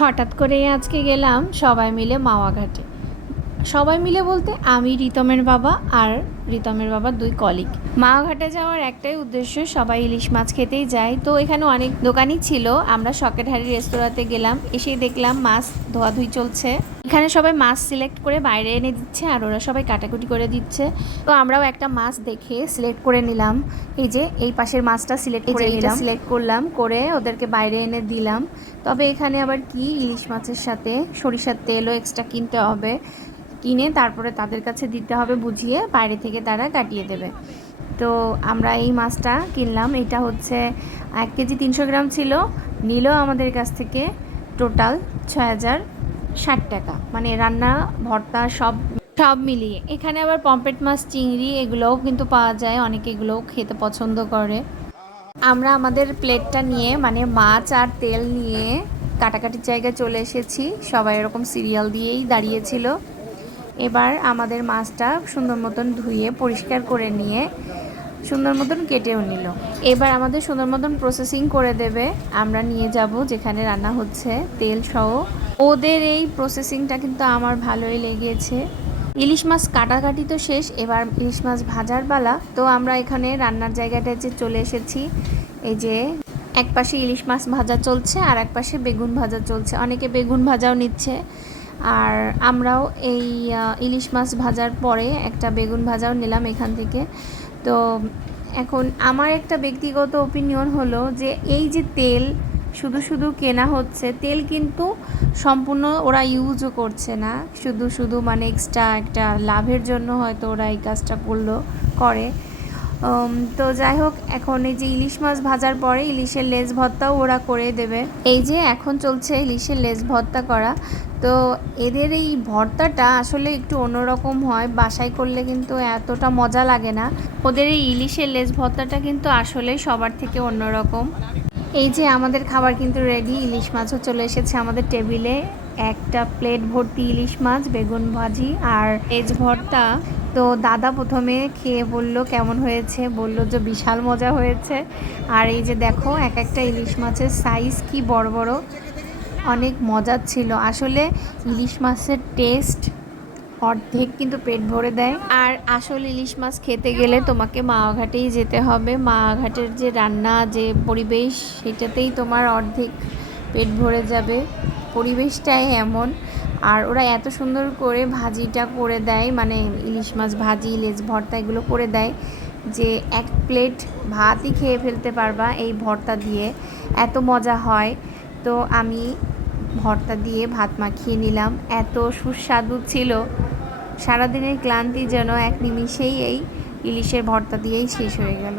হঠাৎ করেই আজকে গেলাম সবাই মিলে মাওয়া ঘাটে। সবাই মিলে বলতে আমি, রিতমের বাবা আর রিতমের বাবার দুই কলিগ। মাওয়া ঘাটে যাওয়ার একটাই উদ্দেশ্য, সবাই ইলিশ মাছ খেতেই যায়। তো এখানে অনেক দোকানই ছিল। আমরা শকেটহারি রেস্তোরাঁতে গেলাম, এসেই দেখলাম মাছ ধোয়াধুয়ি চলছে। এখানে সবাই মাছ সিলেক্ট করে বাইরে এনে দিচ্ছে আর ওরা সবাই কাটাকুটি করে দিচ্ছে। তো আমরাও একটা মাছ দেখে সিলেক্ট করে নিলাম। এই যে এই পাশের মাছটা সিলেক্ট করে নিলাম, সিলেক্ট করলাম, করে ওদেরকে বাইরে এনে দিলাম। তবে এখানে আবার কি, ইলিশ মাছের সাথে সরিষার তেলও এক্সট্রা কিনতে হবে, কিনে তারপরে তাদের কাছে দিতে হবে, বুঝিয়ে বাইরে থেকে তারা কাটিয়ে দেবে। তো আমরা এই মাছটা কিনলাম। এটা হচ্ছে 1 কেজি 300 গ্রাম ছিল, নিল আমাদের কাছ থেকে টোটাল 6060 টাকা, মানে রান্না ভর্তা সব সব মিলিয়ে। এখানে আবার পমফ্রেট মাছ, চিংড়ি এগুলোও কিন্তু পাওয়া যায়, অনেকে এগুলোও খেতে পছন্দ করে। আমরা আমাদের প্লেটটা নিয়ে, মানে মাছ আর তেল নিয়ে কাটাকাটির জায়গায় চলে এসেছি। সবাই এরকম সিরিয়াল দিয়েই দাঁড়িয়েছিল। এবার আমাদের মাছটা সুন্দর মতন ধুয়ে পরিষ্কার করে নিয়ে সুন্দর মতন কেটেও নিল। এবার আমাদের সুন্দর মতন প্রসেসিং করে দেবে, আমরা নিয়ে যাব যেখানে রান্না হচ্ছে তেল সহ। ওদের এই প্রসেসিংটা কিন্তু আমার ভালোই লেগেছে। ইলিশ মাছ কাটাকাটি তো শেষ, এবার ইলিশ মাছ ভাজার পালা। তো আমরা এখানে রান্নার জায়গাটায় যে চলে এসেছি। এই যে এক পাশে ইলিশ মাছ ভাজা চলছে আর এক পাশে বেগুন ভাজা চলছে, অনেকে বেগুন ভাজাও নিচ্ছে। আর আমরাও এই ইলিশ মাছ ভাজার পরে একটা বেগুন ভাজাও নিলাম এখান থেকে। তো এখন আমার একটা ব্যক্তিগত ওপিনিয়ন হলো যে এই যে তেল শুধু শুধু কেনা হচ্ছে, তেল কিন্তু সম্পূর্ণ ওরা ইউজও করছে না, শুধু শুধু মানে এক্সট্রা একটা লাভের জন্য হয়তো ওরা এই কাজটা করে। তো যাই হোক, এখন এই যে ইলিশ মাছ ভাজার পরে ইলিশের লেজ ভর্তাও ওরা করে দেবে। এই যে এখন চলছে ইলিশের লেজ ভর্তা করা। তো এদের এই ভর্তাটা আসলে একটু অন্যরকম হয়, বাসায় করলে কিন্তু এতটা মজা লাগে না। ওদের এই ইলিশের লেজ ভর্তাটা কিন্তু আসলে সবার থেকে অন্যরকম। এই যে আমাদের খাবার কিন্তু রেডি, ইলিশ মাছও চলে এসেছে আমাদের টেবিলে। একটা প্লেট ভর্তি ইলিশ মাছ, বেগুন ভাজি আর লেজ ভর্তা। তো দাদা প্রথমে খেয়ে বলল কেমন হয়েছে, বলল যে বিশাল মজা হয়েছে। আর এই যে দেখো এক একটা ইলিশ মাছের সাইজ কি বড় বড়, অনেক মজার ছিল আসলে। ইলিশ মাছের টেস্ট অর্ধেক কিন্তু পেট ভরে দেয়। আর আসল ইলিশ মাছ খেতে গেলে তোমাকে মাওয়া ঘাটেই যেতে হবে। মাওয়া ঘাটের যে রান্না, যে পরিবেশ, সেটাতেই তোমার অর্ধেক পেট ভরে যাবে, পরিবেশটাই এমন। আর ওরা এত সুন্দর করে ভাজিটা করে দেয়, মানে ইলিশ মাছ ভাজি, লেজ ভর্তা এগুলো করে দেয় যে এক প্লেট ভাতই খেয়ে ফেলতে পারবা এই ভর্তা দিয়ে, এত মজা হয়। তো আমি ভর্তা দিয়ে ভাত মাখিয়ে নিলাম, এত সুস্বাদু ছিল। সারাদিনের ক্লান্তি যেন এক নিমিষেই এই ইলিশের ভর্তা দিয়েই শেষ হয়ে গেল।